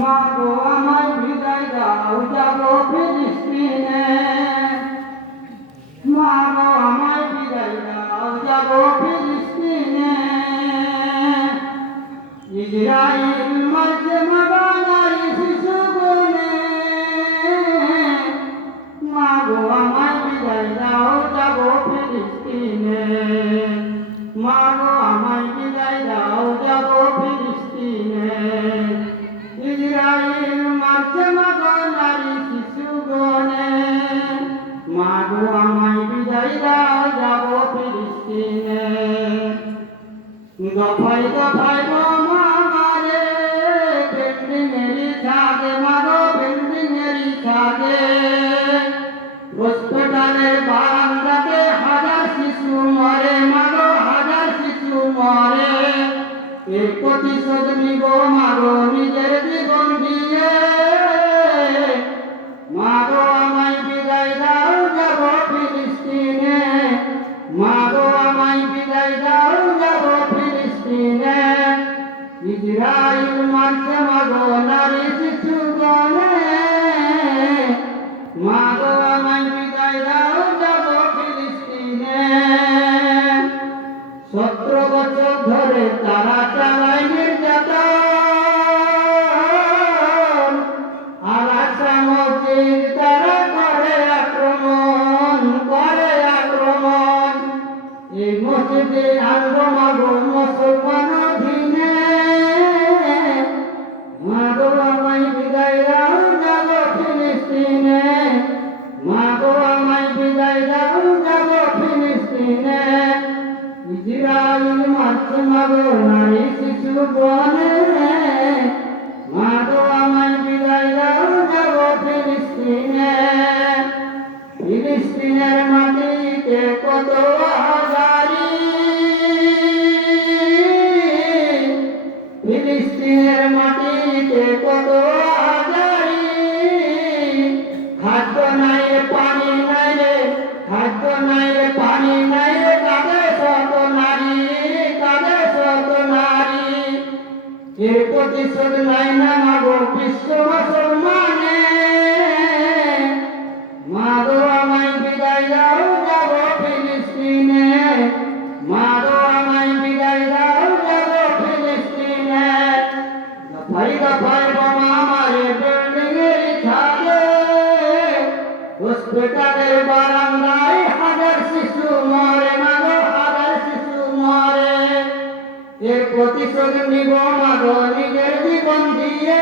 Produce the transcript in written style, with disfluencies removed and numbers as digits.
মাগো আমায় বিদায় দাও যাব ফিলিস্তিনে। মাগো আমায় বিদায় দাও যাব ফিলিস্তিনে। ইসরাইল মারছে মাগানার শিশু বনে। মাগো আমায় বিদায় দাও যাব ফিলিস্তিনে। মাগো আমায় বিদায় দাও যাব ফিলিস্তিনে। ইসরাইল মারছে মাগানার শিশু বনে। মাগো আমায় বিদায় দাও যাব ফিলিস্তিনে। দফায় দফায় বোমা মারে বিল্ডিংয়েরই ছাদে। মাগো বিল্ডিংয়েরই ছাদে। হসপিটালের বারান্দাতে হাজার শিশু মরে। মাগো হাজার শিশু মরে। এর প্রতিশোধ নিব মাগো নিজের জীবন দিয়ে। মাগো আমায় বিদায় দাও যাব ফিলিস্তিনে। মাগো আমায় বিদায় দাও যাব ফিলিস্তিনে। ইসরাইল মারছে মাগো নারী শিশু গণে। মাগো আমায় বিদায় দাও যাব ফিলিস্তিনে। 17 বছর ধরে তারা চালায় নির্যাতন। আর আশা মসজিদ তারা করে আক্রমণ, করে আক্রমণ। এই মসজিদে আনবো মাগো মুসলমান অধীনে। মাগো আমায় বিদায় দাও যাব ফিলিস্তিনে। মাগো আমায় বিদায় দাও যাব ফিলিস্তিনে। ইসরাইল মারছে মাগো নারী শিশু বনে। মাগো আমায় বিদায় দাও যাব ফিলিস্তিনে। ফিলিস্তিনের মাটিতে কত আহাজারি। ফিলিস্তিনের মাটিতে কত আহাজারি। খাদ্য নাই রে পানি নাই রে, খাদ্য নাই রে পানি নাই রে। কাঁদে শত নারী, কাঁদে শত নারী। এর প্রতিশোধ নাই না মাগো বিশ্ব মুসলমানে। মাগো আমায় বিদায় দাও যাব ফিলিস্তিনে। মাগো আমায় বিদায় দাও যাব ফিলিস্তিনে। দফায় দফায় বোমা মারে বিল্ডিংয়ের ছাদে। হসপিটালের বারান্দায় হাজার শিশু মরে। মাগো হাজার শিশু মরে। এর প্রতিশোধ নিব মাগো নিজের জীবন দিয়ে।